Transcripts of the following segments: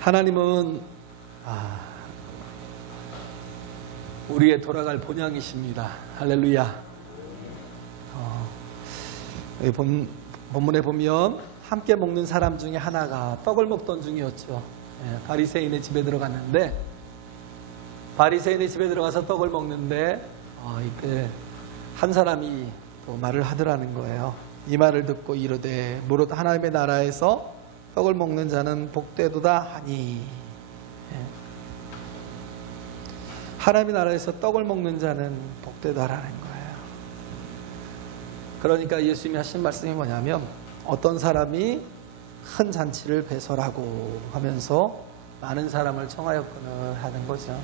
하나님은 우리의 돌아갈 본향이십니다. 할렐루야. 본문에 보면 함께 먹는 사람 중에 하나가 떡을 먹던 중이었죠. 바리새인의 집에 들어갔는데, 바리새인의 집에 들어가서 떡을 먹는데 이때 한 사람이 또 말을 하더라는 거예요. 이 말을 듣고 이르되 무릇 하나님의 나라에서 떡을 먹는 자는 복되도다 하니. 하나님의 나라에서 떡을 먹는 자는 복되다라는 거예요. 그러니까 예수님이 하신 말씀이 뭐냐면, 어떤 사람이 큰 잔치를 배설하고 하면서 많은 사람을 청하였거늘 하는 거죠.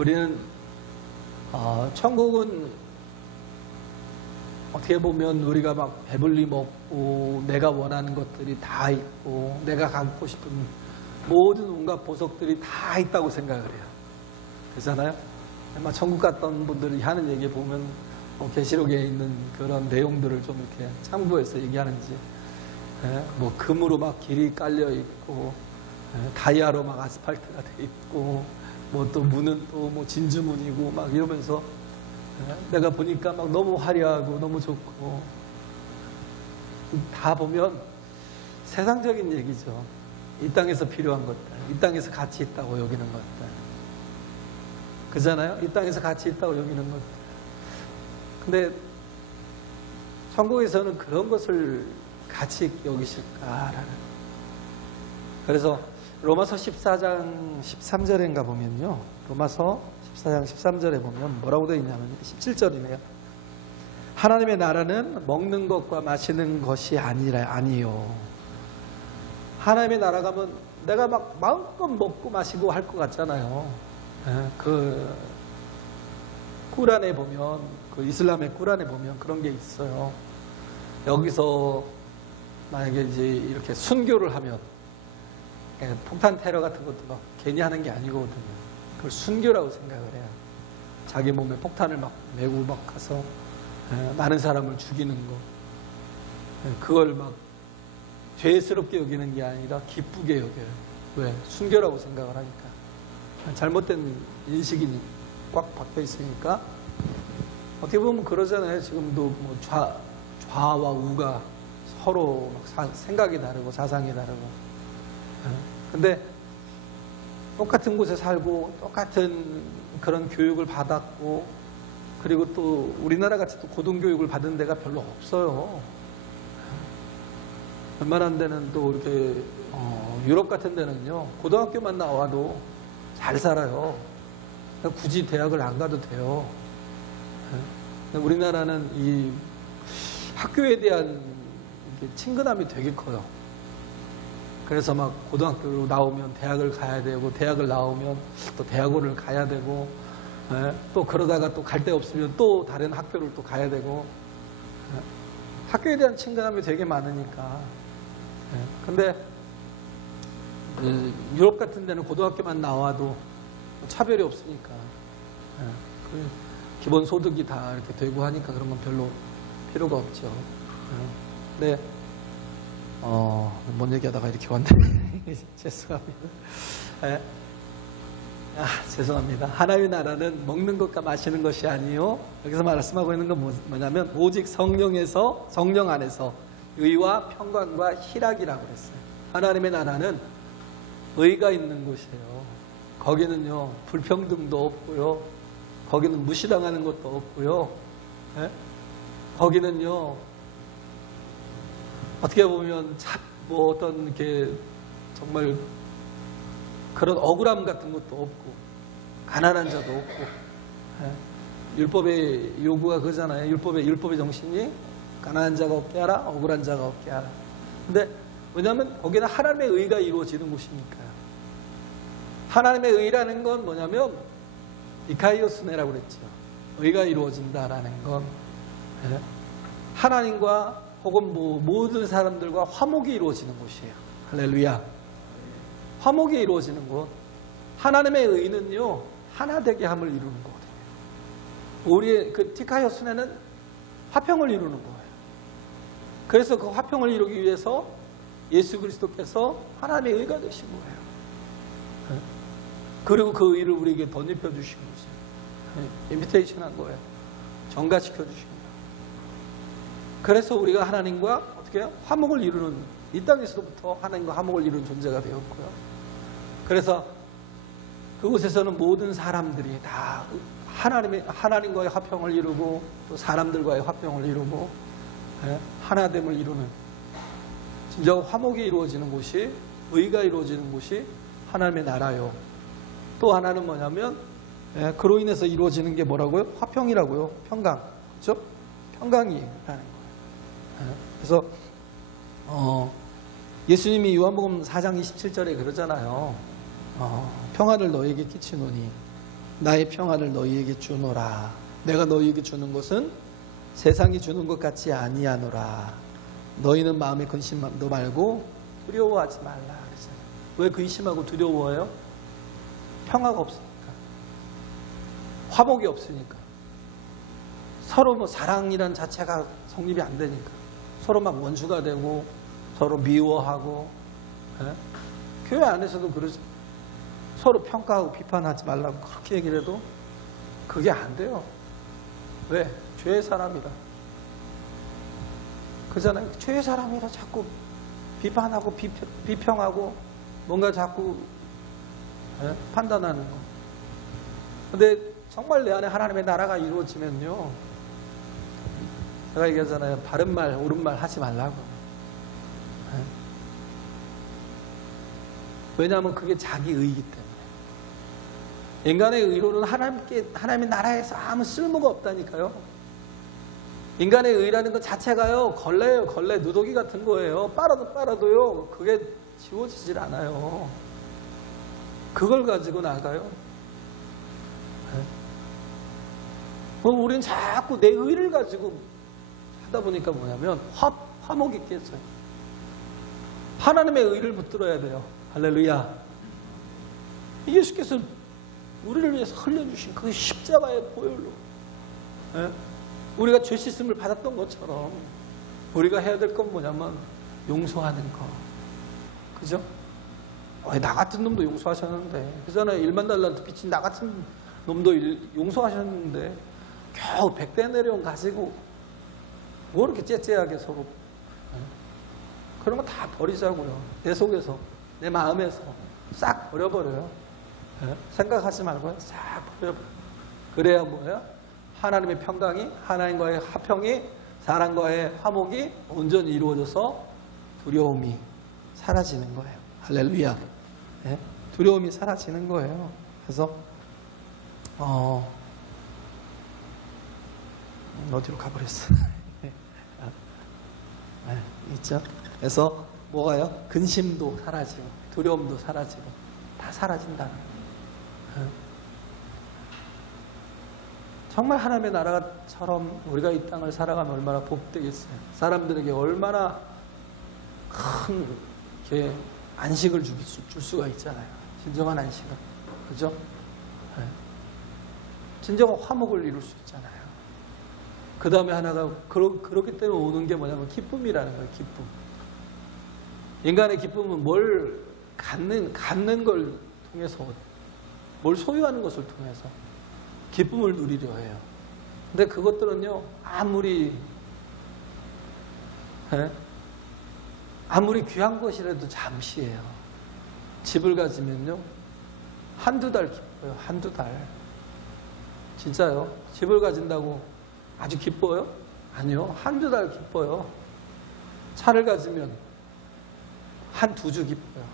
우리는 천국은 어떻게 보면 우리가 막 배불리 먹고 내가 원하는 것들이 다 있고 내가 갖고 싶은 모든 온갖 보석들이 다 있다고 생각을 해요. 그렇잖아요? 아마 천국 갔던 분들이 하는 얘기 보면 계시록에 있는 그런 내용들을 좀 이렇게 참고해서 얘기하는지, 뭐 금으로 막 길이 깔려 있고 다이아로 막 아스팔트가 돼 있고, 뭐 또 문은 또 뭐 진주문이고 막 이러면서 내가 보니까 막 너무 화려하고 너무 좋고, 다 보면 세상적인 얘기죠. 이 땅에서 필요한 것들, 이 땅에서 가치 있다고 여기는 것들, 그잖아요? 이 땅에서 가치 있다고 여기는 것들. 근데 천국에서는 그런 것을 가치 있게 여기실까라는. 그래서 로마서 14장 13절인가 보면요, 로마서 14장 13절에 보면 뭐라고 되어 있냐면 17절이네요. 하나님의 나라는 먹는 것과 마시는 것이 아니요. 하나님의 나라 가면 내가 막 마음껏 먹고 마시고 할 것 같잖아요. 그 꾸란에 보면, 그 이슬람의 꾸란에 보면 그런 게 있어요. 여기서 만약에 이제 이렇게 순교를 하면, 폭탄 테러 같은 것도 막 괜히 하는 게 아니거든요. 그걸 순교라고 생각을 해요. 자기 몸에 폭탄을 막 메고 막 가서 많은 사람을 죽이는 거, 그걸 막 죄스럽게 여기는 게 아니라 기쁘게 여겨요. 왜? 순교라고 생각을 하니까. 잘못된 인식이 꽉 박혀 있으니까. 어떻게 보면 그러잖아요. 지금도 뭐 좌와 우가 서로 막 생각이 다르고 사상이 다르고. 근데 똑같은 곳에 살고 똑같은 그런 교육을 받았고, 그리고 또 우리나라 같이 또 고등교육을 받은 데가 별로 없어요. 웬만한 데는 또 이렇게 유럽 같은 데는요, 고등학교만 나와도 잘 살아요. 굳이 대학을 안 가도 돼요. 우리나라는 이 학교에 대한 친근함이 되게 커요. 그래서 막 고등학교로 나오면 대학을 가야 되고, 대학을 나오면 또 대학원을 가야 되고, 또 그러다가 또 갈 데 없으면 또 다른 학교를 또 가야 되고, 학교에 대한 친근함이 되게 많으니까. 근데 유럽 같은 데는 고등학교만 나와도 차별이 없으니까, 기본 소득이 다 이렇게 되고 하니까 그런 건 별로 필요가 없죠. 근데 뭔 얘기하다가 이렇게 왔네. 죄송합니다. 죄송합니다. 하나님의 나라는 먹는 것과 마시는 것이 아니요. 여기서 말씀하고 있는 건 뭐냐면, 오직 성령 안에서 의와 평강과 희락이라고 했어요. 하나님의 나라는 의가 있는 곳이에요. 거기는요, 불평등도 없고요, 거기는 무시당하는 것도 없고요, 거기는요, 어떻게 보면 뭐 어떤 게 정말 그런 억울함 같은 것도 없고, 가난한 자도 없고. 율법의 요구가 그거잖아요. 율법의 정신이 가난한 자가 없게 하라, 억울한 자가 없게 하라. 근데 왜냐하면 거기는 하나님의 의가 이루어지는 곳이니까요. 하나님의 의라는 건 뭐냐면 디카이오스네라고 그랬죠. 의가 이루어진다라는 건 하나님과 혹은 뭐 모든 사람들과 화목이 이루어지는 곳이에요. 할렐루야. 화목이 이루어지는 곳. 하나님의 의는요, 하나 되게 함을 이루는 거거든요. 우리의 그 디카이오스네는 화평을 이루는 거예요. 그래서 그 화평을 이루기 위해서 예수 그리스도께서 하나님의 의가 되신 거예요. 그리고 그 의를 우리에게 덧입혀 주신 거죠. 인비테이션 한 거예요. 전가시켜 주신 거예요. 그래서 우리가 하나님과 어떻게 해요? 화목을 이루는, 이 땅에서부터 하나님과 화목을 이루는 존재가 되었고요. 그래서 그곳에서는 모든 사람들이 다 하나님과의 화평을 이루고 또 사람들과의 화평을 이루고 하나됨을 이루는 진정 화목이 이루어지는 곳이, 의가 이루어지는 곳이 하나님의 나라요. 또 하나는 뭐냐면 그로 인해서 이루어지는 게 뭐라고요? 화평이라고요. 평강. 그렇죠? 평강이라는 거예요. 그래서 예수님이 요한복음 4장 27절에 그러잖아요. 평화를 너희에게 끼치노니 나의 평화를 너희에게 주노라. 내가 너희에게 주는 것은 세상이 주는 것 같이 아니하노라. 너희는 마음에 근심도 말고 두려워하지 말라. 그러잖아요. 왜 근심하고 두려워해요? 평화가 없으니까. 화목이 없으니까. 서로 뭐 사랑이란 자체가 성립이 안 되니까. 서로 막 원수가 되고 서로 미워하고. 교회 안에서도 그러죠. 서로 평가하고 비판하지 말라고 그렇게 얘기를 해도 그게 안 돼요. 왜? 죄의 사람이라. 그잖아요. 죄의 사람이라 자꾸 비판하고 비평하고 뭔가 자꾸 판단하는 거. 근데 정말 내 안에 하나님의 나라가 이루어지면요. 제가 얘기하잖아요. 바른 말, 옳은 말 하지 말라고. 왜냐하면 그게 자기 의이기 때문에. 인간의 의로는 하나님의 나라에서 아무 쓸모가 없다니까요. 인간의 의라는 것 자체가요, 걸레예요, 걸레, 누더기 같은 거예요. 빨아도요, 그게 지워지질 않아요. 그걸 가지고 나가요. 우리는 자꾸 내 의를 가지고 하다 보니까 뭐냐면 화목이 깨져요. 하나님의 의를 붙들어야 돼요. 할렐루야. 예수께서 우리를 위해서 흘려주신 그 십자가의 보혈로 우리가 죄 씻음을 받았던 것처럼 우리가 해야 될 건 뭐냐면 용서하는 거. 그죠? 나 같은 놈도 용서하셨는데, 그잖아요. 1만 달란트 빚진 나 같은 놈도 용서하셨는데 겨우 100데나리온 가지고 뭐 이렇게 째째하게 서로. 그런 거 다 버리자고요. 내 속에서, 내 마음에서 싹 버려버려요. 생각하지 말고요. 싹 버려버려요. 그래야 뭐예요? 하나님의 평강이, 하나님과의 화평이, 사람과의 화목이 온전히 이루어져서 두려움이 사라지는 거예요. 할렐루야. 네? 두려움이 사라지는 거예요. 그래서 어디로 가버렸어? 있죠? 그래서 뭐가요? 근심도 사라지고 두려움도 사라지고 다 사라진다는 거예요. 정말 하나님의 나라처럼 우리가 이 땅을 살아가면 얼마나 복되겠어요. 사람들에게 얼마나 큰 안식을 줄 수가 있잖아요. 진정한 안식을. 그죠? 진정한 화목을 이룰 수 있잖아요. 그 다음에 하나가 그렇기 때문에 오는 게 뭐냐면 기쁨이라는 거예요. 기쁨. 인간의 기쁨은 뭘 갖는 걸 통해서, 뭘 소유하는 것을 통해서 기쁨을 누리려 해요. 근데 그것들은요, 아무리 귀한 것이라도 잠시예요. 집을 가지면요, 한두 달 기뻐요. 한두 달. 진짜요? 집을 가진다고 아주 기뻐요? 아니요. 한두 달 기뻐요. 차를 가지면 한두 주 기뻐요.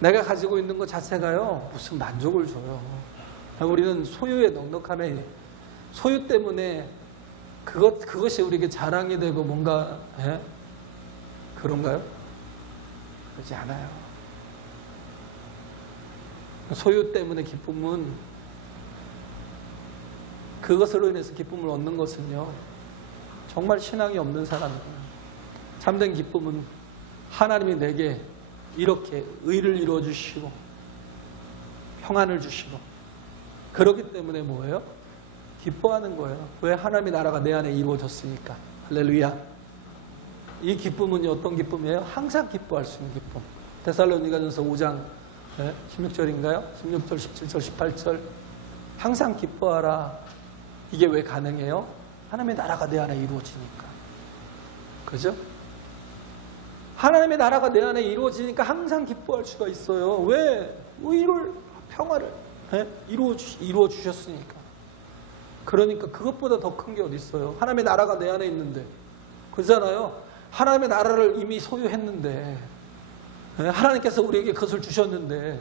내가 가지고 있는 것 자체가요, 무슨 만족을 줘요. 우리는 소유에 넉넉함에, 소유 때문에 그것이 우리에게 자랑이 되고 뭔가, 그런가요? 그러지 않아요. 소유 때문에 기쁨은, 그것으로 인해서 기쁨을 얻는 것은요, 정말 신앙이 없는 사람이에요. 참된 기쁨은 하나님이 내게 이렇게 의를 이루어 주시고 평안을 주시고 그렇기 때문에 뭐예요? 기뻐하는 거예요. 왜? 하나님의 나라가 내 안에 이루어졌으니까. 할렐루야. 이 기쁨은 어떤 기쁨이에요? 항상 기뻐할 수 있는 기쁨. 데살로니가전서 5장 16절인가요? 16절, 17절, 18절. 항상 기뻐하라. 이게 왜 가능해요? 하나님의 나라가 내 안에 이루어지니까. 그죠? 하나님의 나라가 내 안에 이루어지니까 항상 기뻐할 수가 있어요. 왜? 의를, 평화를 이루어 주셨으니까. 그러니까 그것보다 더 큰 게 어디 있어요? 하나님의 나라가 내 안에 있는데. 그렇잖아요. 하나님의 나라를 이미 소유했는데, 하나님께서 우리에게 그것을 주셨는데,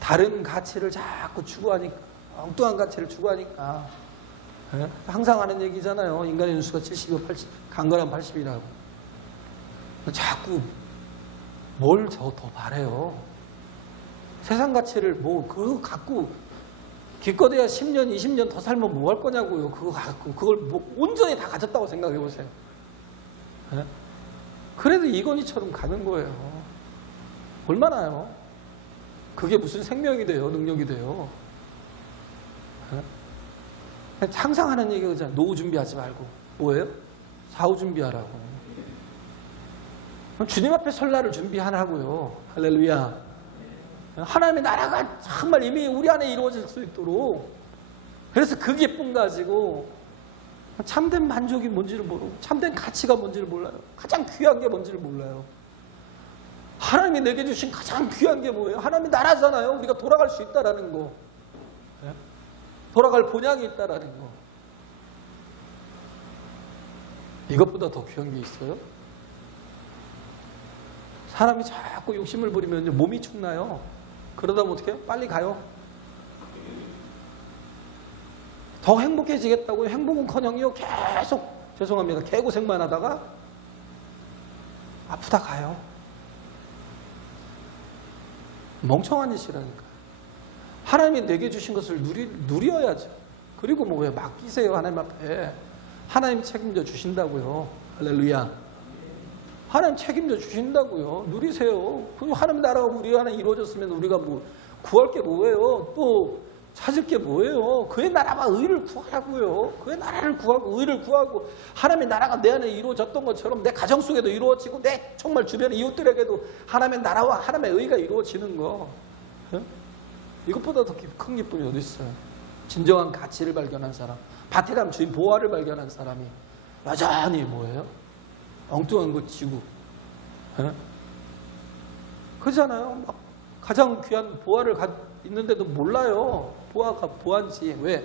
다른 가치를 자꾸 추구하니까, 엉뚱한 가치를 추구하니까, 항상 하는 얘기잖아요. 인간의 연수가 70이고 80, 강건한 80이라고. 자꾸 뭘 더 바래요. 세상 가치를 그거 갖고 기껏해야 10년, 20년 더 살면 뭐 할 거냐고요. 그거 갖고 그걸 온전히 다 가졌다고 생각해 보세요. 그래도 이건희처럼 가는 거예요. 얼마나요? 그게 무슨 생명이 돼요? 능력이 돼요? 항상 하는 얘기가 그잖아요. 노후 준비하지 말고. 뭐예요? 사후 준비하라고. 주님 앞에 설 날을 준비하라고요. 할렐루야. 하나님의 나라가 정말 이미 우리 안에 이루어질 수 있도록. 그래서 그 기쁨 가지고 참된 만족이 뭔지를 모르고 참된 가치가 뭔지를 몰라요. 가장 귀한 게 뭔지를 몰라요. 하나님이 내게 주신 가장 귀한 게 뭐예요? 하나님의 나라잖아요. 우리가 돌아갈 수 있다라는 거. 돌아갈 본향이 있다라는 거. 이것보다 더 귀한 게 있어요? 사람이 자꾸 욕심을 부리면 몸이 축나요. 그러다 보면 어떻게 해요? 빨리 가요. 더 행복해지겠다고 행복은커녕요 계속 죄송합니다. 개고생만 하다가 아프다 가요. 멍청한 짓이라니까. 하나님이 내게 주신 것을 누려야죠. 그리고 왜 맡기세요. 하나님 앞에. 하나님 책임져 주신다고요. 할렐루야. 하나님 책임져 주신다고요. 누리세요. 하나님 나라가 우리 안에 이루어졌으면 우리가 구할 게 뭐예요? 또 찾을 게 뭐예요? 그의 나라와 의를 구하라고요. 그의 나라를 구하고 의를 구하고 하나님의 나라가 내 안에 이루어졌던 것처럼 내 가정 속에도 이루어지고 내 정말 주변 이웃들에게도 하나님의 나라와 하나님의 의가 이루어지는 거. 이것보다 더 큰 기쁨이 어디 있어요? 진정한 가치를 발견한 사람, 밭에 가면 주인 보화를 발견한 사람이 여전히 뭐예요? 엉뚱한 거 지고. 그러잖아요. 가장 귀한 보화를 있는데도 몰라요. 보화가 보화인지. 왜?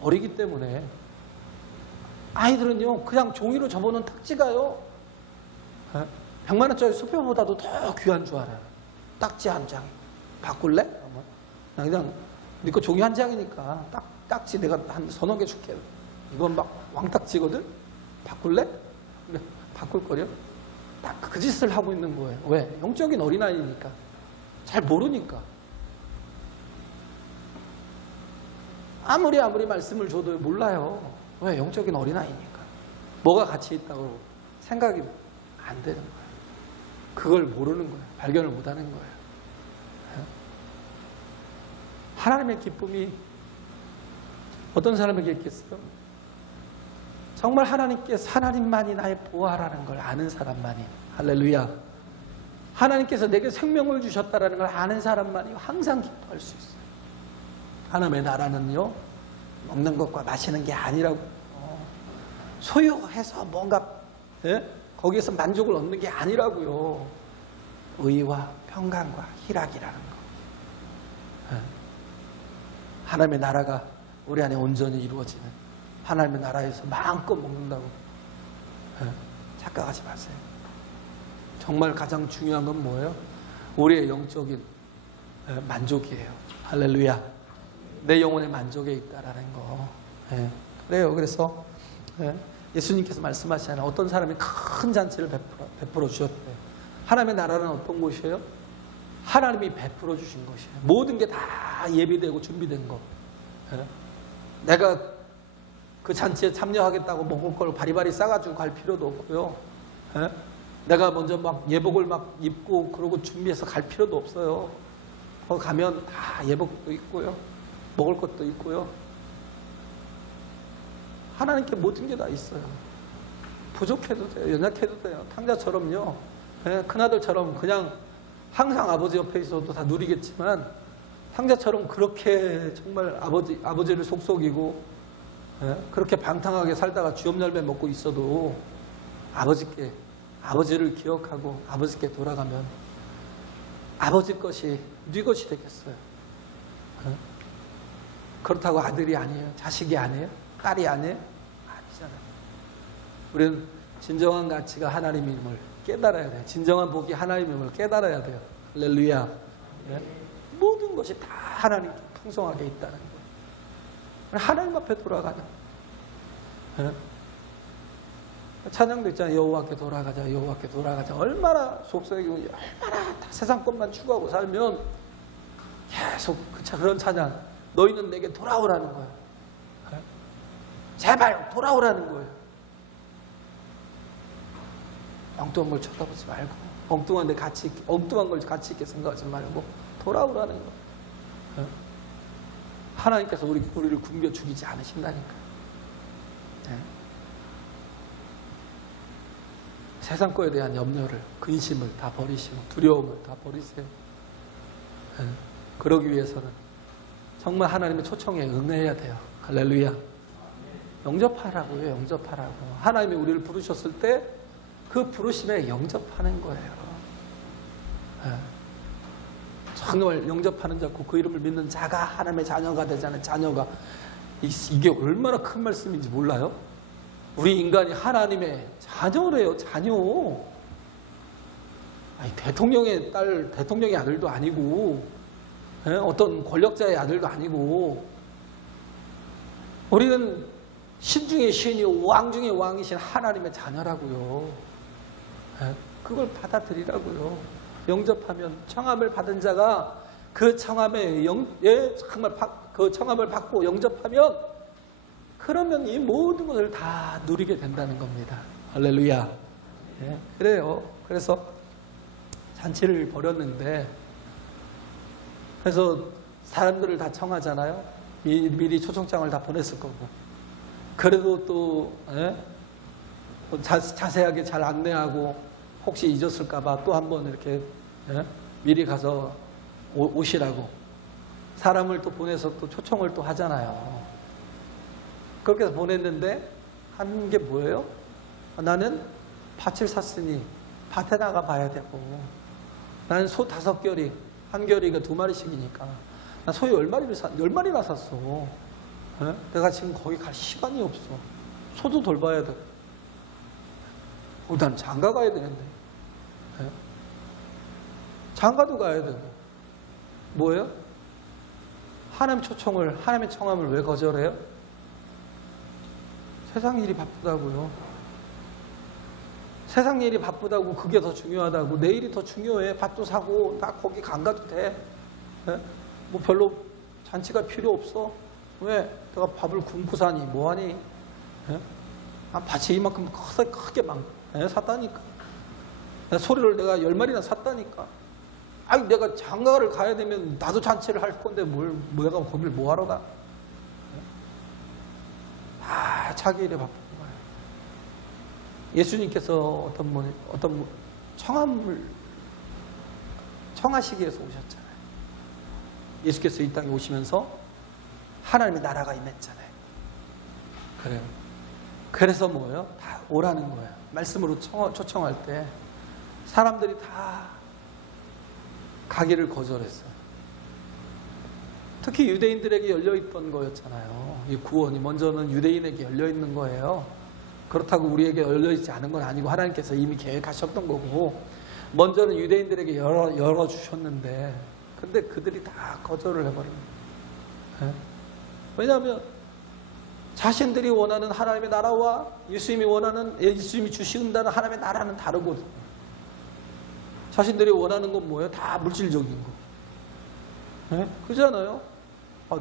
어리기 때문에. 아이들은요, 그냥 종이로 접어놓은 딱지가요, 100만 원짜리 수표보다도 더 귀한 줄 알아요. 딱지 한 장. 바꿀래? 나 그냥 네 거 종이 한 장이니까 딱지 내가 한 서너 개 줄게. 이건 막 왕딱지거든? 바꿀래? 그래, 바꿀 거려? 딱 그 짓을 하고 있는 거예요. 왜? 영적인 어린아이니까. 잘 모르니까. 아무리 말씀을 줘도 몰라요. 왜? 영적인 어린아이니까. 뭐가 가치 있다고 생각이 안 되는 거예요. 그걸 모르는 거예요. 발견을 못하는 거예요. 하나님의 기쁨이 어떤 사람에게 있겠어요? 정말 하나님만이 나의 보화라는 걸 아는 사람만이. 할렐루야. 하나님께서 내게 생명을 주셨다는 걸 아는 사람만이 항상 기뻐할 수 있어요. 하나님의 나라는요, 먹는 것과 마시는 게 아니라고. 소유해서 뭔가 거기에서 만족을 얻는 게 아니라고요. 의와 평강과 희락이라는 거. 하나님의 나라가 우리 안에 온전히 이루어지는 하나님의 나라에서 마음껏 먹는다고 착각하지 마세요. 정말 가장 중요한 건 뭐예요? 우리의 영적인 만족이에요. 할렐루야. 내 영혼의 만족에 있다라는 거. 그래요. 그래서 예수님께서 말씀하시잖아요. 어떤 사람이 큰 잔치를 베풀어 주셨대요. 하나님의 나라는 어떤 곳이에요? 하나님이 베풀어 주신 것이에요. 모든 게 다 예비되고 준비된 거. 내가 그 잔치에 참여하겠다고 먹을 걸 바리바리 싸가지고 갈 필요도 없고요. 내가 먼저 막 예복을 막 입고 그러고 준비해서 갈 필요도 없어요. 거기 가면 다 예복도 있고요. 먹을 것도 있고요. 하나님께 모든 게 다 있어요. 부족해도 돼요. 연약해도 돼요. 탕자처럼요. 큰아들처럼 그냥 항상 아버지 옆에 있어도 다 누리겠지만 탕자처럼 그렇게 정말 아버지를 속속이고 그렇게 방탕하게 살다가 쥐엄열매 먹고 있어도 아버지를 기억하고 아버지께 돌아가면 아버지 것이 네 것이 되겠어요. 그렇다고 아들이 아니에요. 자식이 아니에요. 딸이 아니에요. 아니잖아요. 우리는 진정한 가치가 하나님임을 깨달아야 돼요. 진정한 복이 하나님임을 깨달아야 돼요. 할렐루야. 모든 것이 다 하나님께 풍성하게 있다는 거예요. 하나님 앞에 돌아가는. 찬양도 있잖아요. 여호와께 돌아가자, 여호와께 돌아가자. 얼마나 속삭이고 얼마나 다 세상 것만 추구하고 살면 계속 그런 찬양. 너희는 내게 돌아오라는 거예요. 제발 돌아오라는 거예요. 엉뚱한 걸 쳐다보지 말고, 엉뚱한 걸 가치 있게 생각하지 말고 돌아오라는 거예요. 하나님께서 우리를 굶겨 죽이지 않으신다니까. 세상 거에 대한 염려를, 근심을 다 버리시고 두려움을 다 버리세요. 그러기 위해서는 정말 하나님의 초청에 응해야 돼요. 할렐루야. 영접하라고요. 영접하라고. 하나님이 우리를 부르셨을 때 그 부르심에 영접하는 거예요. 정말 영접하는 자고 그 이름을 믿는 자가 하나님의 자녀가 되자는 자녀가 이게 얼마나 큰 말씀인지 몰라요? 우리 인간이 하나님의 자녀래요. 자녀. 아니, 대통령의 딸, 대통령의 아들도 아니고 어떤 권력자의 아들도 아니고 우리는 신 중에 신이요 왕 중에 왕이신 하나님의 자녀라고요. 그걸 받아들이라고요. 영접하면 청함을 받은 자가 그 청함에 정말 그 청함을 받고 영접하면 그러면 이 모든 것을 다 누리게 된다는 겁니다. 할렐루야. 그래요. 그래서 잔치를 벌였는데 그래서 사람들을 다 청하잖아요. 미리 초청장을 다 보냈을 거고. 그래도 또 자세하게 잘 안내하고 혹시 잊었을까봐 또 한번 이렇게 미리 가서 오시라고 사람을 또 보내서 또 초청을 또 하잖아요. 그렇게 해서 보냈는데 한 게 뭐예요? 나는 밭을 샀으니 밭에 나가 봐야 되고 나는 소 5결이 한 결이가 2마리씩이니까 나 소 10마리나 샀어. 내가 지금 거기 갈 시간이 없어. 소도 돌봐야 돼. 난 장가 가야 되는데. 장가도 가야 되고. 뭐예요? 하나님의 청함을 왜 거절해요? 세상 일이 바쁘다고요. 세상 일이 바쁘다고 그게 더 중요하다고. 내일이 더 중요해. 밭도 사고 나 거기 안 가도 돼. 뭐 별로 잔치가 필요 없어. 왜? 내가 밥을 굶고 사니 뭐하니? 밭이 이만큼 크게 샀다니까. 소리를 내가 10마리나 샀다니까. 아니 내가 장가를 가야 되면 나도 잔치를 할 건데 내가 거길 뭐하러 가? 자기 일에 바쁜 거예요. 예수님께서 어떤 청하시기 위해서 오셨잖아요. 예수께서 이 땅에 오시면서 하나님의 나라가 임했잖아요. 그래요. 그래서 뭐예요? 다 오라는 거예요. 말씀으로 초청할 때 사람들이 다 가기를 거절했어요. 특히 유대인들에게 열려있던 거였잖아요. 이 구원이 먼저는 유대인에게 열려있는 거예요. 그렇다고 우리에게 열려있지 않은 건 아니고 하나님께서 이미 계획하셨던 거고 먼저는 유대인들에게 열어주셨는데 근데 그들이 다 거절을 해버린 거예요. 왜냐하면 자신들이 원하는 하나님의 나라와 예수님이 주신다는 하나님의 나라는 다르거든요. 자신들이 원하는 건 뭐예요? 다 물질적인 거. 그잖아요.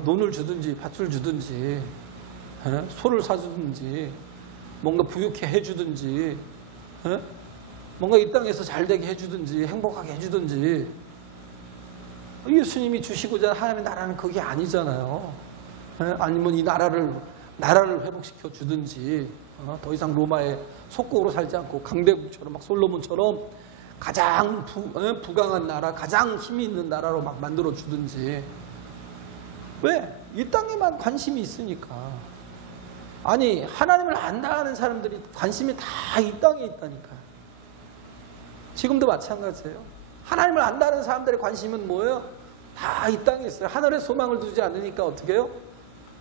논을 주든지 밭을 주든지 소를 사주든지 뭔가 부유케 해주든지 뭔가 이 땅에서 잘되게 해주든지 행복하게 해주든지 예수님이 주시고자 하는 하나님의 나라는 그게 아니잖아요. 아니면 이 나라를 회복시켜 주든지 더 이상 로마의 속국으로 살지 않고 강대국처럼 막 솔로몬처럼 가장 부강한 나라, 가장 힘이 있는 나라로 막 만들어 주든지. 왜? 이 땅에만 관심이 있으니까. 아니, 하나님을 안다는 사람들이 관심이 다 이 땅에 있다니까. 지금도 마찬가지예요. 하나님을 안다는 사람들의 관심은 뭐예요? 다 이 땅에 있어요. 하늘에 소망을 두지 않으니까 어떻게 해요?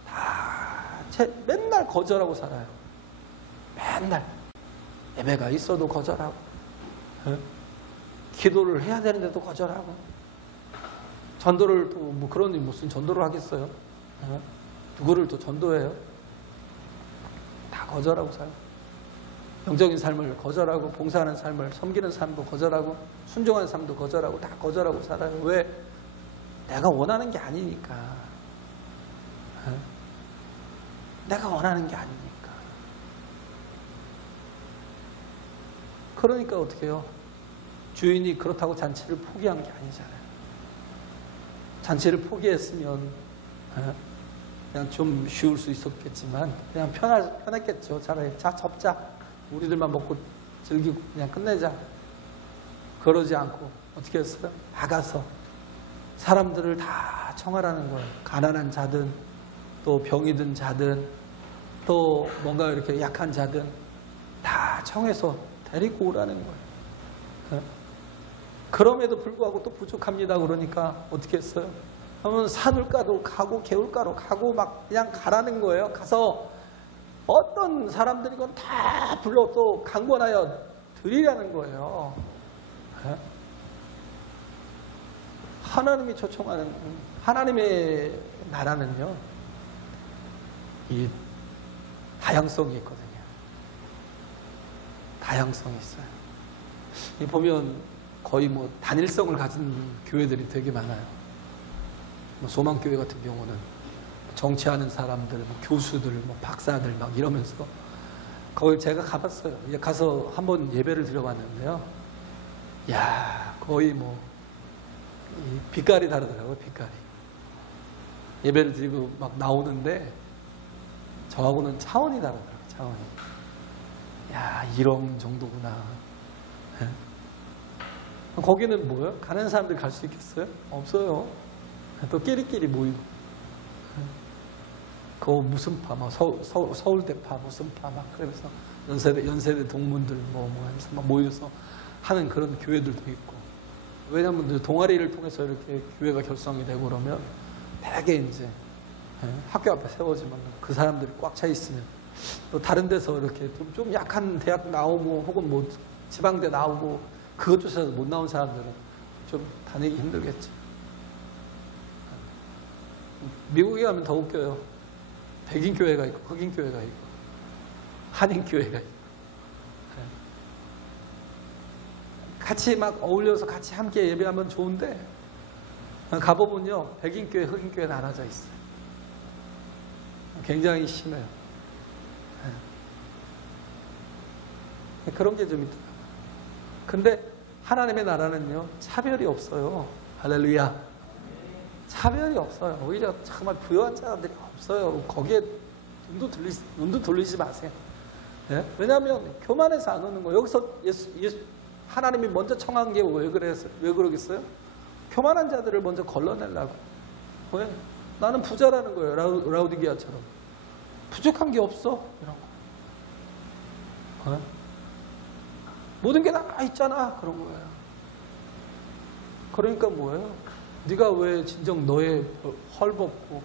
다 맨날 거절하고 살아요. 맨날 예배가 있어도 거절하고, 기도를 해야 되는데도 거절하고, 전도를 또 뭐 그러니 무슨 전도를 하겠어요? 누구를 또 전도해요? 다 거절하고 살아요. 영적인 삶을 거절하고, 봉사하는 삶을, 섬기는 삶도 거절하고, 순종하는 삶도 거절하고, 다 거절하고 살아요. 왜? 내가 원하는 게 아니니까. 내가 원하는 게 아니니까. 그러니까 어떻게 해요? 주인이 그렇다고 잔치를 포기한 게 아니잖아요. 잔치를 포기했으면 그냥 좀 쉬울 수 있었겠지만 그냥 편했겠죠. 차라리 자 접자. 우리들만 먹고 즐기고 그냥 끝내자. 그러지 않고 어떻게 했어요? 나가서 사람들을 다 청하라는 거예요. 가난한 자든 또 병이 든 자든 또 뭔가 이렇게 약한 자든 다 청해서 데리고 오라는 거예요. 그럼에도 불구하고 또 부족합니다. 그러니까 어떻게 했어요? 그러면 산울가도 가고 개울가로 가고 막 그냥 가라는 거예요. 가서 어떤 사람들이건 다 불러 또 강권하여 드리라는 거예요. 하나님이 초청하는 하나님의 나라는요, 이 다양성이 있거든요. 다양성이 있어요. 이 보면 거의 뭐 단일성을 가진 교회들이 되게 많아요. 뭐 소망교회 같은 경우는 정치하는 사람들, 뭐 교수들, 뭐 박사들 막 이러면서 거기 제가 가봤어요. 가서 한번 예배를 드려봤는데요. 야, 거의 뭐 빛깔이 다르더라고요. 빛깔이. 예배를 드리고 막 나오는데 저하고는 차원이 다르더라고요. 차원이. 야, 이런 정도구나. 거기는 뭐예요? 가는 사람들 갈 수 있겠어요? 없어요. 또 끼리끼리 모이고. 그 무슨 파, 막 서울대파 무슨 파 막 그러면서 연세대 동문들 뭐 하면서 막 모여서 하는 그런 교회들도 있고. 왜냐하면 동아리를 통해서 이렇게 교회가 결성이 되고 그러면 대개 이제 학교 앞에 세워지면 그 사람들이 꽉 차 있으면 또 다른 데서 이렇게 좀 약한 대학 나오고 혹은 뭐 지방대 나오고 그것조차도 못 나온 사람들은 좀 다니기 힘들겠죠. 미국에 가면 더 웃겨요. 백인 교회가 있고 흑인 교회가 있고 한인 교회가 있고 같이 막 어울려서 같이 함께 예배하면 좋은데 가보면요, 백인 교회, 흑인 교회 나눠져 있어요. 굉장히 심해요. 그런 게 좀 있더라고요. 근데 하나님의 나라는요, 차별이 없어요. 할렐루야. 차별이 없어요. 오히려 정말 부유한 자들이 없어요. 거기에 눈도 돌리지 마세요. 네? 왜냐하면 교만해서 안 오는 거예요. 여기서 하나님이 먼저 청한 게 왜 그러겠어요? 교만한 자들을 먼저 걸러내려고. 왜? 나는 부자라는 거예요. 라우디게아처럼. 부족한 게 없어. 이런 거. 모든 게 다 있잖아. 그런 거예요. 그러니까 뭐예요? 네가 왜 진정 너의 헐벗고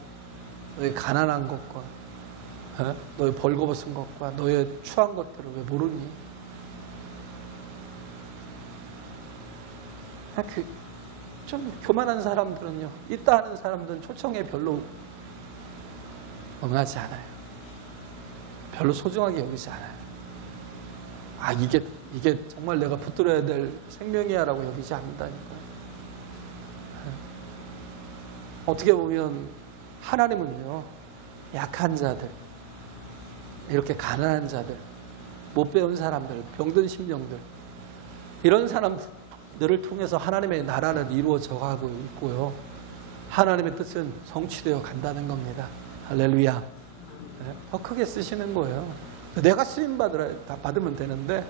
너의 가난한 것과 너의 벌거벗은 것과 너의 추한 것들을 왜 모르니? 좀 교만한 사람들은요, 있다 하는 사람들은 초청에 별로 응하지 않아요. 별로 소중하게 여기지 않아요. 아, 이게 정말 내가 붙들어야 될 생명이야 라고 여기지 않는다니까요. 어떻게 보면 하나님은요, 약한 자들, 이렇게 가난한 자들, 못 배운 사람들, 병든 심령들, 이런 사람들을 통해서 하나님의 나라는 이루어져 가고 있고요. 하나님의 뜻은 성취되어 간다는 겁니다. 할렐루야. 더 크게 쓰시는 거예요. 내가 쓰임 받으면 되는데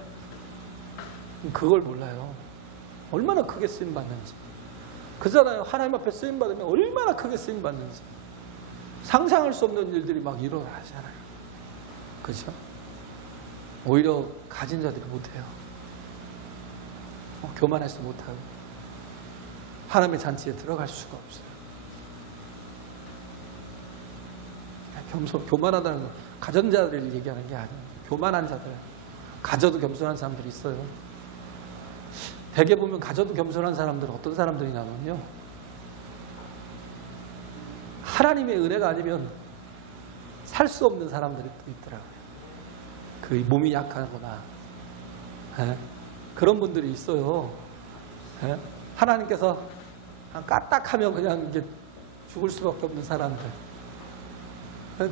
그걸 몰라요. 얼마나 크게 쓰임받는지. 그잖아요. 하나님 앞에 쓰임받으면 얼마나 크게 쓰임받는지. 상상할 수 없는 일들이 막 일어나잖아요. 그렇죠? 오히려 가진 자들이 못해요. 교만해서 못하고 하나님의 잔치에 들어갈 수가 없어요. 교만하다는 건 가진 자들을 얘기하는 게 아니에요. 교만한 자들, 가져도 겸손한 사람들이 있어요. 대개 보면 가져도 겸손한 사람들은 어떤 사람들이냐면요, 하나님의 은혜가 아니면 살 수 없는 사람들이 또 있더라고요. 그 몸이 약하거나 그런 분들이 있어요. 하나님께서 까딱하면 그냥 이제 죽을 수밖에 없는 사람들.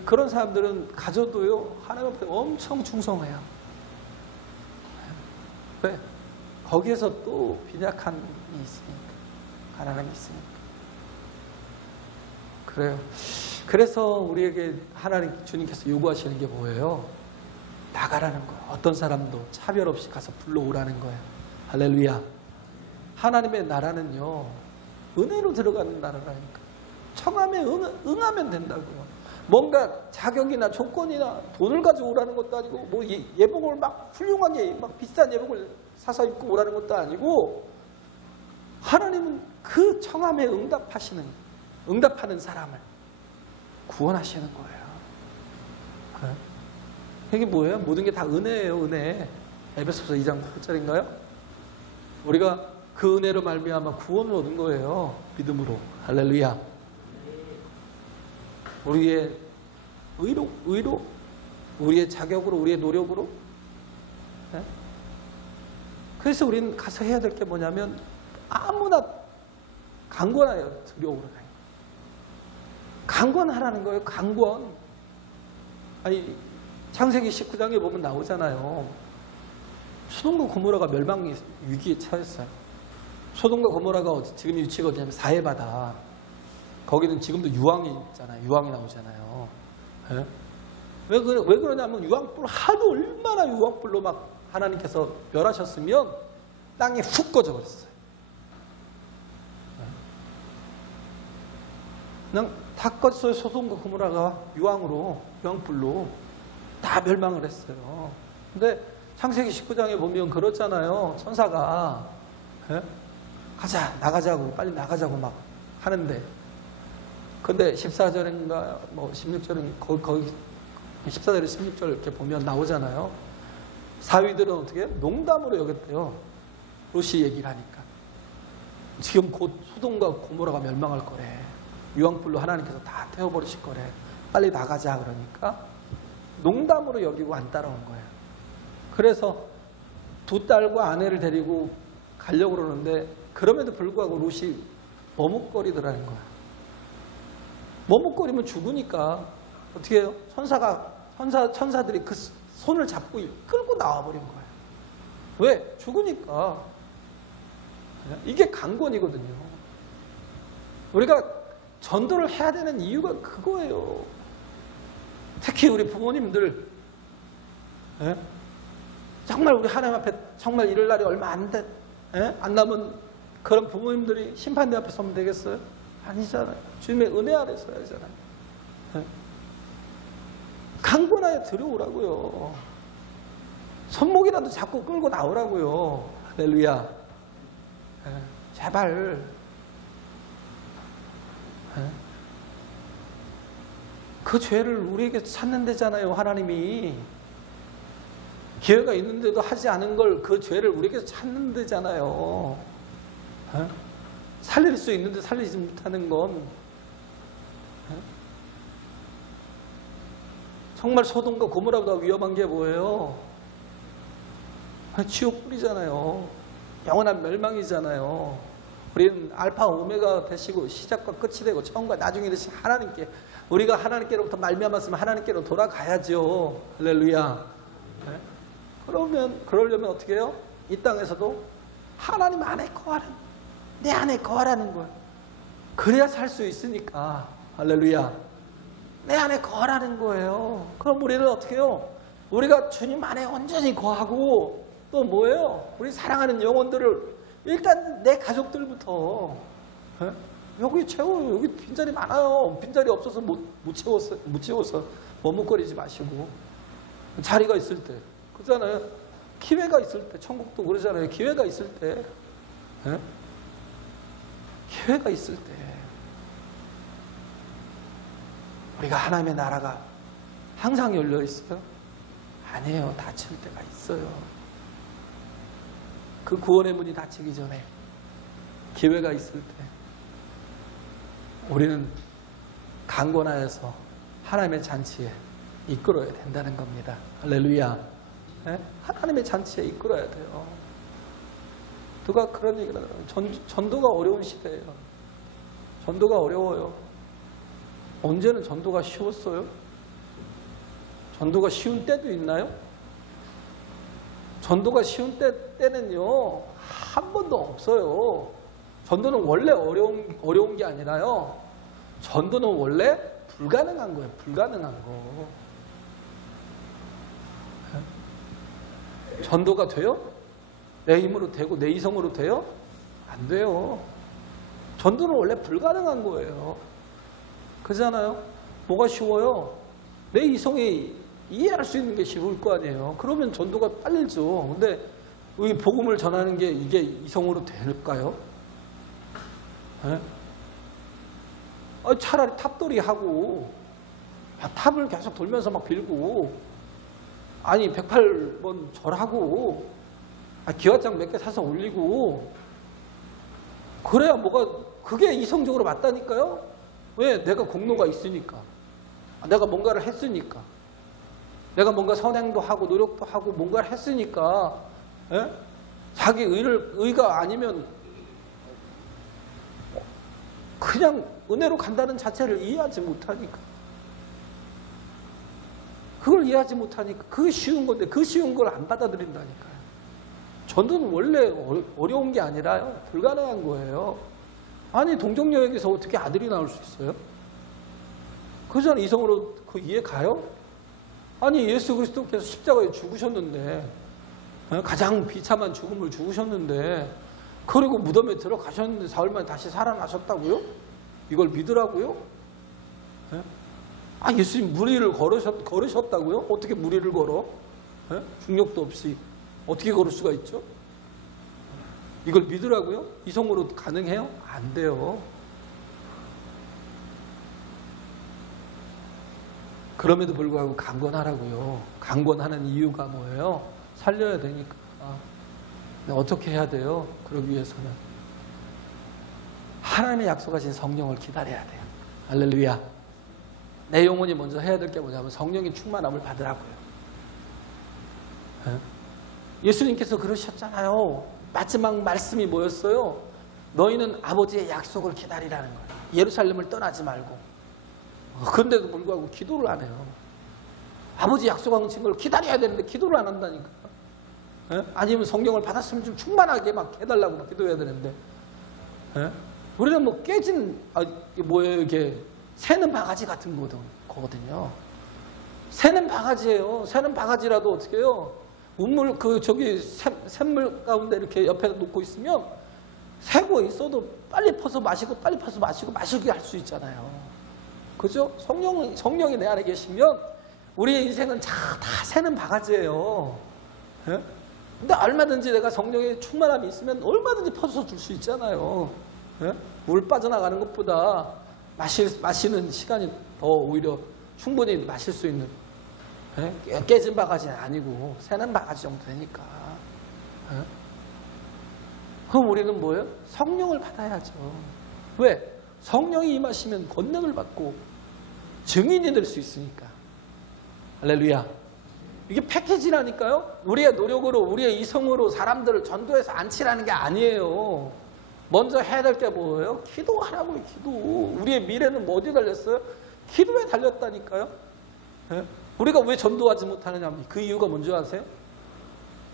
그런 사람들은 가져도요, 하나님 앞에 엄청 충성해요. 왜? 거기에서 또 빈약함이 있으니까, 가난함이 있으니까. 그래요. 그래서 우리에게 하나님, 주님께서 요구하시는 게 뭐예요? 나가라는 거예요. 어떤 사람도 차별 없이 가서 불러오라는 거예요. 할렐루야. 하나님의 나라는요, 은혜로 들어가는 나라라니까. 청함에 응하면 된다고요. 뭔가 자격이나 조건이나 돈을 가지고 오라는 것도 아니고, 뭐 예복을 막 훌륭하게 막 비싼 예복을 사서 입고 오라는 것도 아니고, 하나님은 그 청함에 응답하는 사람을 구원하시는 거예요. 이게 뭐예요? 모든 게 다 은혜예요, 은혜. 에베소서 2장 8절인가요? 우리가 그 은혜로 말미암아 구원을 얻은 거예요. 믿음으로. 할렐루야. 우리의 의로, 우리의 자격으로, 우리의 노력으로. 네? 그래서 우리는 가서 해야 될 게 뭐냐면 아무나 강권하여 들여오라. 강권하라는 거예요. 강권. 아니, 창세기 19장에 보면 나오잖아요. 소돔과 고모라가 멸망 위기에 처했어요. 소돔과 고모라가 지금 위치가 어디냐면 사해바다. 거기는 지금도 유황이 있잖아요. 유황이 나오잖아요. 네? 왜 그러냐면 유황불, 하도 얼마나 유황불로 막 하나님께서 멸하셨으면 땅이 훅 꺼져버렸어요. 그냥 다 꺼졌어요. 소돔과 고모라가 유황불로 다 멸망을 했어요. 근데 창세기 19장에 보면 그렇잖아요. 천사가 가자, 나가자고, 빨리 나가자고 막 하는데, 근데 14절인가 뭐 16절인 거기 14절에 16절 이렇게 보면 나오잖아요. 사위들은 어떻게 해요? 농담으로 여겼대요. 롯이 얘기를 하니까. 지금 곧 소돔과 고모라가 멸망할 거래. 유황불로 하나님께서 다 태워버리실 거래. 빨리 나가자 그러니까 농담으로 여기고 안 따라온 거예요. 그래서 두 딸과 아내를 데리고 가려고 그러는데, 그럼에도 불구하고 롯이 머뭇거리더라는 거야. 머뭇거리면 죽으니까 어떻게 해요? 천사들이 그 손을 잡고 끌고 나와버린 거예요. 왜? 죽으니까. 이게 강권이거든요. 우리가 전도를 해야 되는 이유가 그거예요. 특히 우리 부모님들, 정말 우리 하나님 앞에 정말 이럴 날이 얼마 안 남은 그런 부모님들이 심판대 앞에 서면 되겠어요? 아니잖아요. 주님의 은혜 아래 서야 하잖아요. 강권하여 들여오라고요. 손목이라도 잡고 끌고 나오라고요. 할렐루야. 제발. 그 죄를 우리에게 찾는 데잖아요. 하나님이. 기회가 있는데도 하지 않은 걸, 그 죄를 우리에게 찾는 데잖아요. 살릴 수 있는데 살리지 못하는 건 정말 소돔과 고모라보다 위험한 게 뭐예요? 지옥불이잖아요. 영원한 멸망이잖아요. 우리는 알파 오메가 되시고 시작과 끝이 되고 처음과 나중에 되신 하나님께, 우리가 하나님께로부터 말미암았으면 하나님께로 돌아가야죠. 할렐루야. 그러려면 어떻게 해요? 이 땅에서도 하나님 안에 거하라는, 내 안에 거하라는 거예요. 그래야 살 수 있으니까. 할렐루야. 내 안에 거하라는 거예요. 그럼 우리는 어떻게 해요? 우리가 주님 안에 온전히 거하고, 또 뭐예요? 우리 사랑하는 영혼들을 일단 내 가족들부터 여기 채워요. 여기 빈자리 많아요. 빈자리 없어서 못 채워서 머뭇거리지 마시고 자리가 있을 때 그러잖아요. 기회가 있을 때 천국도 그러잖아요. 기회가 있을 때 기회가 있을 때 우리가 하나님의 나라가 항상 열려 있어요? 아니에요. 닫힐 때가 있어요. 그 구원의 문이 닫히기 전에 기회가 있을 때 우리는 강권하여서 하나님의 잔치에 이끌어야 된다는 겁니다. 할렐루야. 네? 하나님의 잔치에 이끌어야 돼요. 누가 그런 얘기를 하더라고요. 전도가 어려운 시대예요. 전도가 어려워요. 언제는 전도가 쉬웠어요? 전도가 쉬운 때도 있나요? 전도가 쉬운 때는요, 한 번도 없어요. 전도는 원래 어려운 게 아니라요. 전도는 원래 불가능한 거예요. 불가능한 거. 전도가 돼요? 내 힘으로 되고 내 이성으로 돼요? 안 돼요. 전도는 원래 불가능한 거예요. 그러잖아요. 뭐가 쉬워요? 내 이성이 이해할 수 있는 게 쉬울 거 아니에요. 그러면 전도가 빨리죠. 근데 이 복음을 전하는 게 이게 이성으로 될까요? 차라리 탑돌이 하고 탑을 계속 돌면서 막 빌고 108번 절하고 기와장 몇 개 사서 올리고 그래야 그게 이성적으로 맞다니까요. 왜? 내가 공로가 있으니까. 내가 뭔가를 했으니까. 내가 뭔가 선행도 하고 노력도 하고 뭔가를 했으니까. 자기 의가 아니면 그냥 은혜로 간다는 자체를 이해하지 못하니까. 그걸 이해하지 못하니까 그 쉬운 건데 그 쉬운 걸 안 받아들인다니까요. 전도는 원래 어려운 게 아니라요. 불가능한 거예요. 아니 동정여행에서 어떻게 아들이 나올 수 있어요? 그전 이성으로 그 이해 가요? 아니 예수 그리스도께서 십자가에 죽으셨는데 가장 비참한 죽음을 죽으셨는데 그리고 무덤에 들어가셨는데 사흘 만에 다시 살아나셨다고요? 이걸 믿으라고요? 예수님 무리를 걸으셨다고요? 어떻게 무리를 걸어? 중력도 없이 어떻게 걸을 수가 있죠? 이걸 믿으라고요? 이성으로 가능해요? 안 돼요. 그럼에도 불구하고 강권하라고요. 강권하는 이유가 뭐예요? 살려야 되니까. 어떻게 해야 돼요? 그러기 위해서는 하나님의 약속하신 성령을 기다려야 돼요. 할렐루야. 내 영혼이 먼저 해야 될 게 뭐냐면 성령의 충만함을 받으라고요. 예수님께서 그러셨잖아요. 마지막 말씀이 뭐였어요? 너희는 아버지의 약속을 기다리라는 거예요. 예루살렘을 떠나지 말고. 그런데도 불구하고 기도를 안 해요. 아버지 약속하신 걸 기다려야 되는데 기도를 안 한다니까. 아니면 성령을 받았으면 좀 충만하게 막 해달라고 기도해야 되는데. 우리는 뭐 깨진 이게 새는 바가지 같은 거거든요. 새는 바가지예요. 새는 바가지라도 어떻게 해요? 샘물 가운데 이렇게 옆에 놓고 있으면 새고 있어도 빨리 퍼서 마시고 마시게 할 수 있잖아요. 그죠? 성령이 내 안에 계시면 우리의 인생은 다 새는 바가지예요. 근데 얼마든지 내가 성령의 충만함이 있으면 얼마든지 퍼서 줄 수 있잖아요. 물 빠져나가는 것보다 마시는 시간이 더 오히려 충분히 마실 수 있는 깨진 바가지는 아니고 새는 바가지 정도 되니까. 그럼 우리는 뭐예요? 성령을 받아야죠. 왜? 성령이 임하시면 권능을 받고 증인이 될 수 있으니까. 할렐루야. 이게 패키지라니까요. 우리의 노력으로 우리의 이성으로 사람들을 전도해서 앉히라는 게 아니에요. 먼저 해야 될 게 뭐예요? 기도하라고요. 기도. 우리의 미래는 뭐 어디에 달렸어요? 기도에 달렸다니까요. 우리가 왜 전도하지 못하느냐? 그 이유가 뭔지 아세요?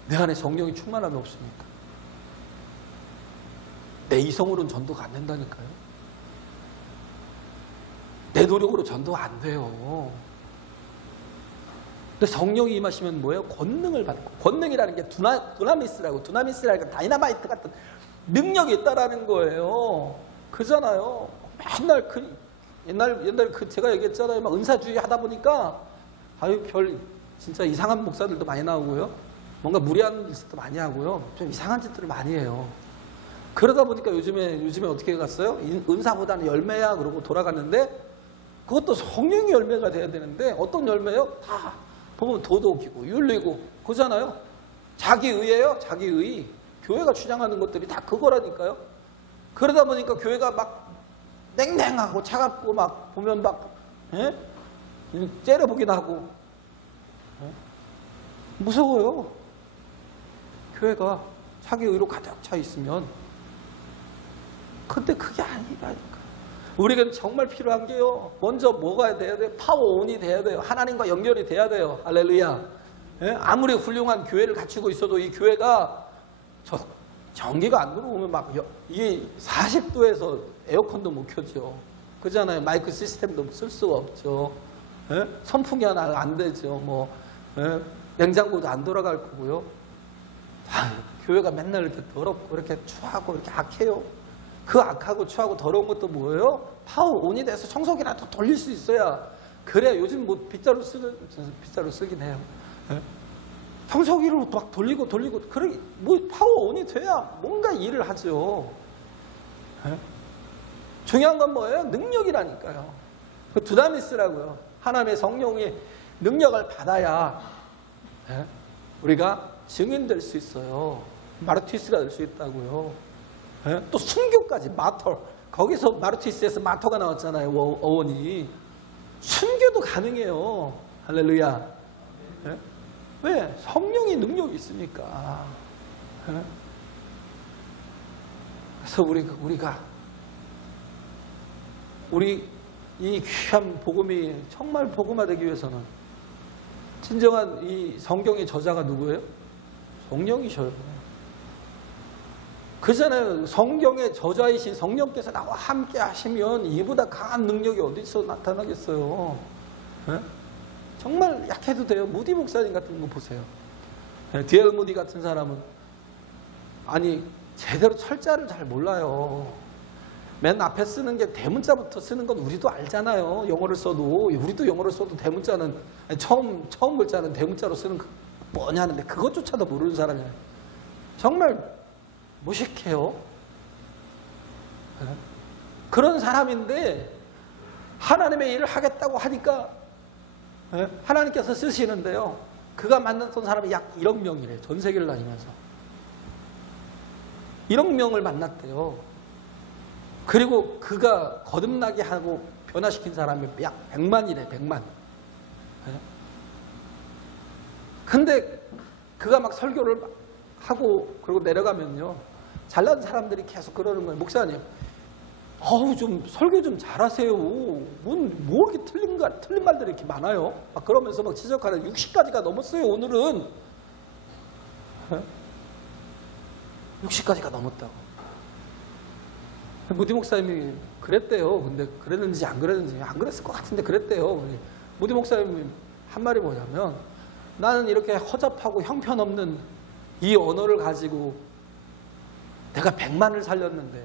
내 안에 성령이 충만함이 없으니까. 내 이성으로는 전도가 안 된다니까요. 내 노력으로 전도가 안 돼요. 근데 성령이 임하시면 뭐예요? 권능을 받고. 권능이라는 게 두나미스라는 게 다이나마이트 같은 능력이 있다라는 거예요. 그잖아요. 맨날 옛날 제가 얘기했잖아요. 막 은사주의 하다 보니까 진짜 이상한 목사들도 많이 나오고요. 뭔가 무리한 짓도 많이 하고요. 좀 이상한 짓들을 많이 해요. 그러다 보니까 요즘에 어떻게 갔어요? 은사보다는 열매야 그러고 돌아갔는데 그것도 성령의 열매가 돼야 되는데 어떤 열매요? 다 보면 도덕이고 윤리고 그잖아요. 자기의예요. 자기의. 교회가 주장하는 것들이 다 그거라니까요. 그러다 보니까 교회가 막 냉랭하고 차갑고 막 보면 막 째려보긴 하고 무서워요. 교회가 자기의로 가득 차 있으면. 근데 그게 아니라니까. 우리가 정말 필요한 게요. 먼저 뭐가 돼야 돼요? 파워온이 돼야 돼요. 하나님과 연결이 돼야 돼요. 할렐루야. 아무리 훌륭한 교회를 갖추고 있어도 이 교회가 전기가 안 들어오면 막 이게 40도에서 에어컨도 못 켜죠. 그잖아요. 마이크 시스템도 쓸 수가 없죠. 선풍기 하나 안 되죠. 냉장고도 안 돌아갈 거고요. 교회가 맨날 이렇게 더럽고 이렇게 추하고 이렇게 악해요. 그 악하고 추하고 더러운 것도 뭐예요? 파워온이 돼서 청소기라도 돌릴 수 있어야. 그래 요즘 뭐 빗자루 쓰긴 해요. 청소기로 막 돌리고 그래 뭐 파워온이 돼야 뭔가 일을 하죠. 중요한 건 뭐예요? 능력이라니까요. 그 두나미스라고요. 하나님의 성령의 능력을 받아야 우리가 증인될 수 있어요. 마르티스가 될 수 있다고요. 또 순교까지 마터. 거기서 마르티스에서 마터가 나왔잖아요. 어원이. 순교도 가능해요. 할렐루야. 왜? 성령의 능력이 있으니까. 그래서 우리 이 귀한 복음이 정말 복음화되기 위해서는 진정한 이 성경의 저자가 누구예요? 성령이셔요. 그잖아요. 성경의 저자이신 성령께서 나와 함께 하시면 이보다 강한 능력이 어디서 나타나겠어요. 정말 약해도 돼요. 무디 목사님 같은 거 보세요. D.L. 무디 같은 사람은 제대로 철자를 잘 몰라요. 맨 앞에 쓰는 게 대문자부터 쓰는 건 우리도 알잖아요. 영어를 써도. 우리도 영어를 써도 대문자는 처음 글자는 대문자로 쓰는 거 뭐냐 하는데 그것조차도 모르는 사람이에요. 정말 무식해요. 그런 사람인데 하나님의 일을 하겠다고 하니까 하나님께서 쓰시는데요. 그가 만났던 사람이 약 1억 명이래요. 전 세계를 다니면서. 1억 명을 만났대요. 그리고 그가 거듭나게 하고 변화시킨 사람이 약 100만이래. 100만. 근데 그가 막 설교를 하고 그리고 내려가면요. 잘난 사람들이 계속 그러는 거예요. 목사님, 좀 설교 좀 잘하세요. 뭐 이렇게 틀린 말들이 이렇게 많아요. 막 그러면서 막 지적하는 60가지가 넘었어요. 오늘은 60가지가 넘었다고. 무디 목사님이 그랬대요. 근데 그랬는지 안 그랬는지 안 그랬을 것 같은데 그랬대요. 무디 목사님이 한 말이 뭐냐면 나는 이렇게 허접하고 형편없는 이 언어를 가지고 내가 100만을 살렸는데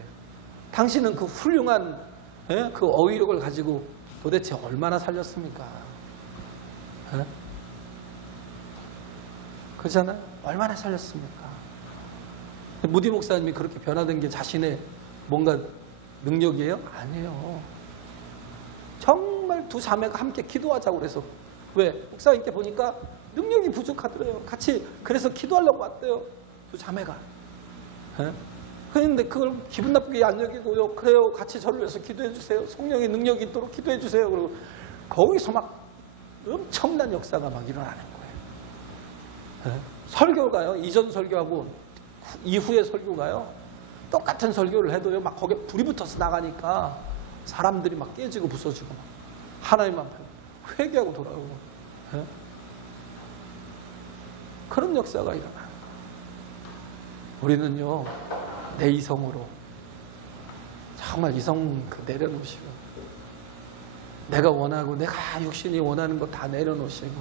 당신은 그 훌륭한 그 어휘력을 가지고 도대체 얼마나 살렸습니까? 그렇잖아요? 얼마나 살렸습니까? 무디 목사님이 그렇게 변화된 게 자신의 뭔가 능력이에요? 아니에요. 정말 두 자매가 함께 기도하자고 그래서. 왜? 목사님께 보니까 능력이 부족하더래요. 같이 그래서 기도하려고 왔대요. 두 자매가. 그런데 그걸 기분 나쁘게 안 여기고요. 그래요. 같이 저를 위해서 기도해 주세요. 성령의 능력이 있도록 기도해 주세요. 그리고 거기서 막 엄청난 역사가 막 일어나는 거예요. 설교가요. 이전 설교하고 이후의 설교가요. 똑같은 설교를 해도요. 막 거기에 불이 붙어서 나가니까 사람들이 막 깨지고 부서지고 막 하나님 앞에 회개하고 돌아오고 그런 역사가 일어나는 거예요. 우리는요. 내 이성으로 정말 이성 내려놓으시고 내가 원하고 내가 육신이 원하는 거 다 내려놓으시고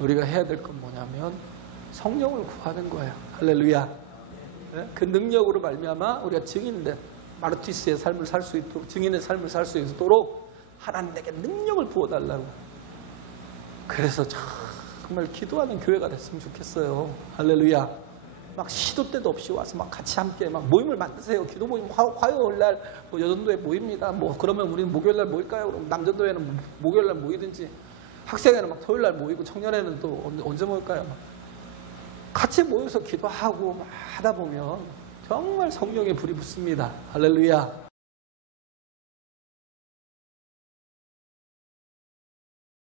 우리가 해야 될 건 뭐냐면 성령을 구하는 거예요. 할렐루야. 그 능력으로 말미암아 우리가 증인된 마르티스의 삶을 살 수 있도록, 증인의 삶을 살 수 있도록 하나님 내게 능력을 부어달라고. 그래서 정말 기도하는 교회가 됐으면 좋겠어요. 할렐루야. 막 시도 때도 없이 와서 막 같이 함께 막 모임을 만드세요. 기도 모임 화요일 날 뭐 여전도에 모입니다. 뭐 그러면 우리는 목요일 날 모일까요? 그럼 남전도에는 목요일 날 모이든지, 학생회는 막 토요일 날 모이고, 청년회는 또 언제 모일까요? 같이 모여서 기도하고 막 하다 보면 정말 성령의 불이 붙습니다. 할렐루야.